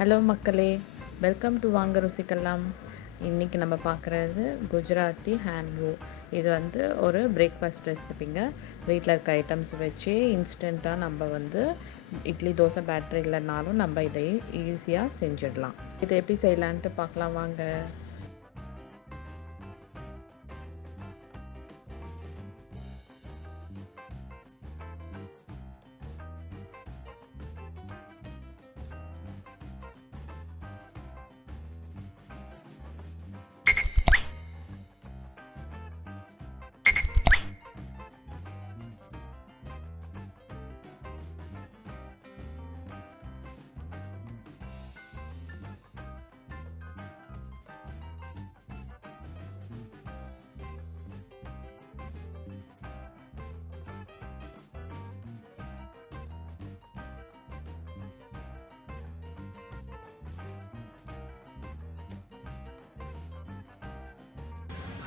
Hello மக்களே, welcome to வாங்க ருசிக்கலாம். இன்றைக்கி நம்ம பார்க்குறது குஜராத்தி ஹேண்ட்வோ. இது வந்து ஒரு பிரேக்ஃபாஸ்ட் ரெசிபிங்க. வீட்டில் இருக்க ஐட்டம்ஸ் வச்சு இன்ஸ்டண்ட்டாக நம்ம வந்து இட்லி தோசை பேட்டரி இல்லைனாலும் நம்ம இதை ஈஸியாக செஞ்சிடலாம். இதை எப்படி செய்யலான்ட்டு பார்க்கலாம் வாங்க.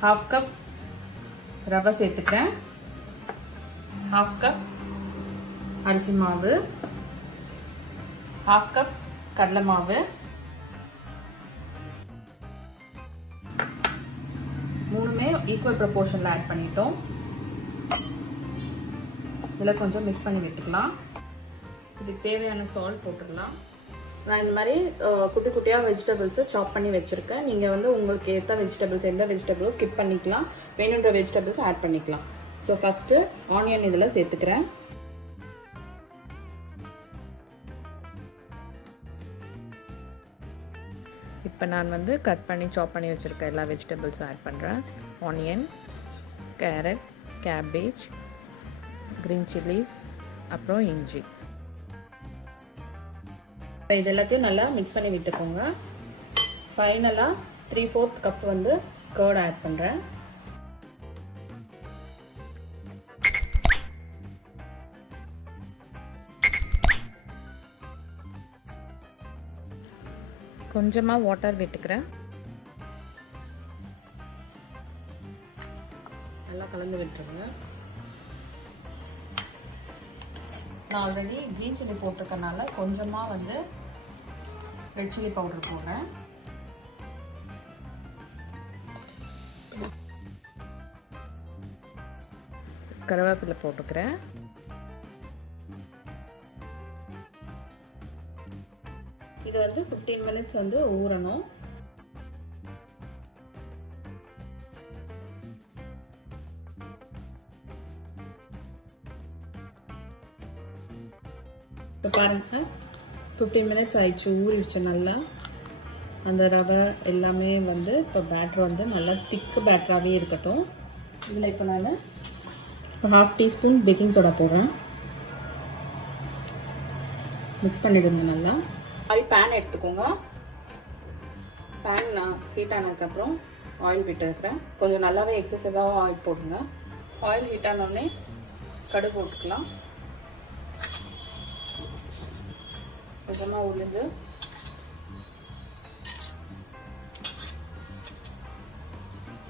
ஹாஃப் கப் ரவை சேர்த்துக்கிறேன், ஹாஃப் கப் அரிசி மாவு, ஹாஃப் கப் கடலை மாவு, மூணுமே ஈக்குவல் ப்ரொபோர்ஷனில் ஆட் பண்ணிட்டோம். இதில் கொஞ்சம் மிக்ஸ் பண்ணி விட்டுக்கலாம். இதுக்கு தேவையான சால்ட் போட்டுடலாம். நான் இந்த மாதிரி குட்டி குட்டியாக வெஜிடபிள்ஸை சாப் பண்ணி வச்சுருக்கேன். நீங்கள் வந்து உங்களுக்கு ஏற்ற வெஜிடபிள்ஸ் எந்த வெஜிடபிளோ ஸ்கிப் பண்ணிக்கலாம், வேணுன்ற வெஜிடபிள்ஸ் ஆட் பண்ணிக்கலாம். ஸோ ஃபஸ்ட்டு ஆனியன் இதில் சேர்த்துக்கிறேன். இப்போ நான் வந்து கட் பண்ணி சாப் பண்ணி வச்சுருக்க எல்லா வெஜிடபிள்ஸும் ஆட் பண்ணுறேன். Onion, carrot, cabbage, green chillies, அப்புறம் இஞ்சி. இப்போ இது எல்லாத்தையும் நல்லா மிக்ஸ் பண்ணி விட்டுக்கோங்க. ஃபைனலாக 3/4 கப் வந்து கர்ட் ஆட் பண்ணுறேன். கொஞ்சமாக வாட்டர் விட்டுக்கிறேன். நல்லா கலந்து விட்டுருங்க. நான் ஆல்ரெடி க்ரீன் சில்லி போட்டிருக்கனால கொஞ்சமாக வந்து ரெட் சில்லி பவுடர் போடுறேன். கருவேப்பிலை போட்டுக்கிறேன். இது வந்து 15 மினிட்ஸ் வந்து ஊறணும். இப்போ பாருங்க, 15 மினிட்ஸ் ஆயிடுச்சு, ஊறிடுச்சு நல்லா. அந்த ரவை எல்லாமே வந்து இப்போ பேட்டர் வந்து நல்லா திக்கு பேட்டராகவே இருக்கட்டும். இதில் இப்போ நான் 1/2 டீஸ்பூன் பேக்கிங் சோடா போடுறேன். மிக்ஸ் பண்ணிடுங்க நல்லா. ஆயில் பேன் எடுத்துக்கோங்க. பேன் நான் ஹீட் ஆனதுக்கப்புறம் ஆயில் விட்டுருக்கிறேன். கொஞ்சம் நல்லாவே எக்ஸசிவாக ஆயில் போடுங்க. ஆயில் ஹீட் ஆனோடனே கடுகு போட்டுக்கலாம். கொஞ்சமாக உளுந்து,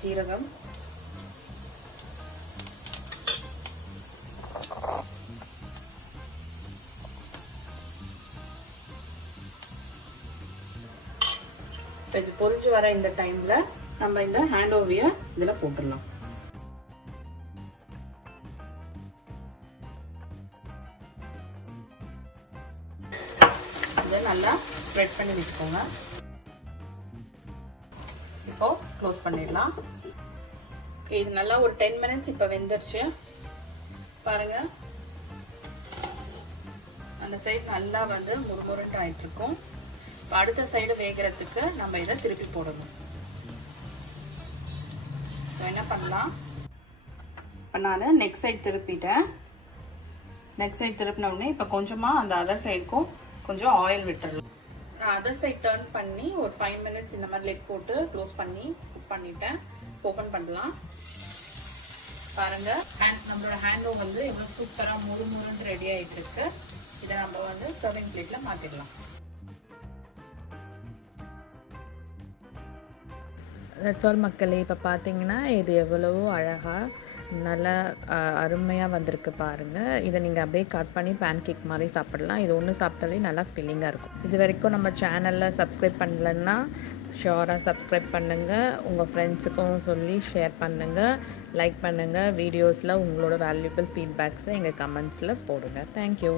சீரகம், இது பொரிஞ்சு வர இந்த டைம்ல நம்ம இந்த ஹேண்ட் ஓவிய இதில் போட்டுடலாம். நல்லா ஸ்ப்ரெட் பண்ணி வச்சுக்கோங்க. இப்போ க்ளோஸ் பண்ணிடலாம். ஓகே, இது நல்லா ஒரு 10 மினிட்ஸ் இப்போ வெந்துருச்சு. பாருங்க, அந்த சைடு நல்லா வந்து முறுமுறுட்டு ஆயிட்டு இருக்கும். இப்போ அடுத்த சைடு வேகிறதுக்கு நம்ம இதை திருப்பி போடணும். என்ன பண்ணலாம், இப்போ நான் நெக்ஸ்ட் சைடு திருப்பிட்டேன். நெக்ஸ்ட் சைடு திருப்பின உடனே இப்போ கொஞ்சமாக அந்த அதர் சைடுக்கும் கொஞ்சம் ஆயில் விட்டுடலாம். நான் அதர் சைட் டர்ன் பண்ணி ஒரு 5 மினிட்ஸ் இந்த மாதிரி லெட் போட்டு க்ளோஸ் பண்ணி குக் பண்ணிட்டேன். ஓப்பன் பண்ணலாம். பாருங்க, நம்மளோட ஹேண்ட்வோ வந்து எவ்வளோ சூப்பராக முறுமுறுன்னு ரெடி ஆகிட்டு இருக்கு. இதை நம்ம வந்து சர்விங் பிளேட்ல மாற்றிடலாம். தட்ஸ் ஆல் மக்களே. இப்போ பார்த்தீங்கன்னா இது எவ்வளவோ அழகாக நல்லா அருமையாக வந்திருக்கு பாருங்கள். இதை நீங்கள் அப்படியே கட் பண்ணி பேன் கேக் மாதிரி சாப்பிடலாம். இது ஒன்று சாப்பிட்டாலே நல்லா ஃபில்லிங்காக இருக்கும். இது வரைக்கும் நம்ம சேனலில் சப்ஸ்கிரைப் பண்ணலைன்னா ஷியோராக சப்ஸ்கிரைப் பண்ணுங்கள். உங்கள் ஃப்ரெண்ட்ஸுக்கும் சொல்லி ஷேர் பண்ணுங்கள், லைக் பண்ணுங்கள். வீடியோஸில் உங்களோட வேல்யூபிள் ஃபீட்பேக்ஸை எங்கள் கமெண்ட்ஸில் போடுங்க. தேங்க்யூ.